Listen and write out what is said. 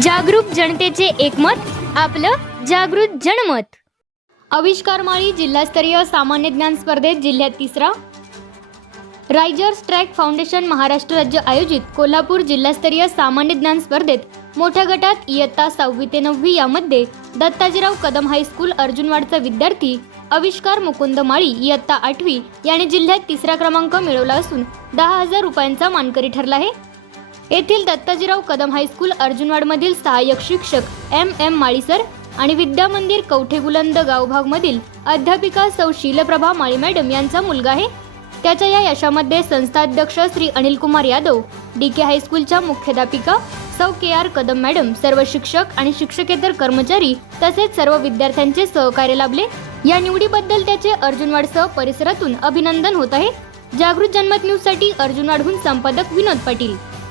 जागरूक जनतेचे एकमत आपलं जागृत जनमत. आविष्कारमाळी जिल्हास्तरीय सामान्य ज्ञान स्पर्धेत जिल्ह्यात तिसरा. रायजर्स ट्रॅक फाउंडेशन महाराष्ट्र राज्य आयोजित कोल्हापूर जिल्हास्तरीय सामान्य ज्ञान स्पर्धेत मोठ्या गटात इयत्ता सहावी ते नववी यामध्ये दत्ताजीराव कदम हायस्कूल अर्जुनवाडचा विद्यार्थी आविष्कार मुकुंद माळी इयत्ता आठवी याने जिल्ह्यात तिसरा क्रमांक मिळवला असून दहा हजार रुपयांचा मानकरी ठरला आहे. येथील दत्ताजीराव कदम हायस्कूल अर्जुनवाडमधील सहाय्यक शिक्षक एम एम माळीसर आणि विद्या मंदिर कवठे बुलंद गावभागमधील अध्यापिका सौ शीलप्रभा माळी मॅडम यांचा मुलगा आहे. त्याच्या या यशामध्ये संस्थाध्यक्ष श्री अनिल कुमार यादव डी के हायस्कूलच्या मुख्याध्यापिका सौ के आर कदम मॅडम सर्व शिक्षक आणि शिक्षकेतर कर्मचारी तसेच सर्व विद्यार्थ्यांचे सहकार्य लाभले. या निवडीबद्दल त्याचे अर्जुनवाडसह परिसरातून अभिनंदन होत आहे. जागृत जनमत न्यूजसाठी अर्जुनवाडहून संपादक विनोद पाटील.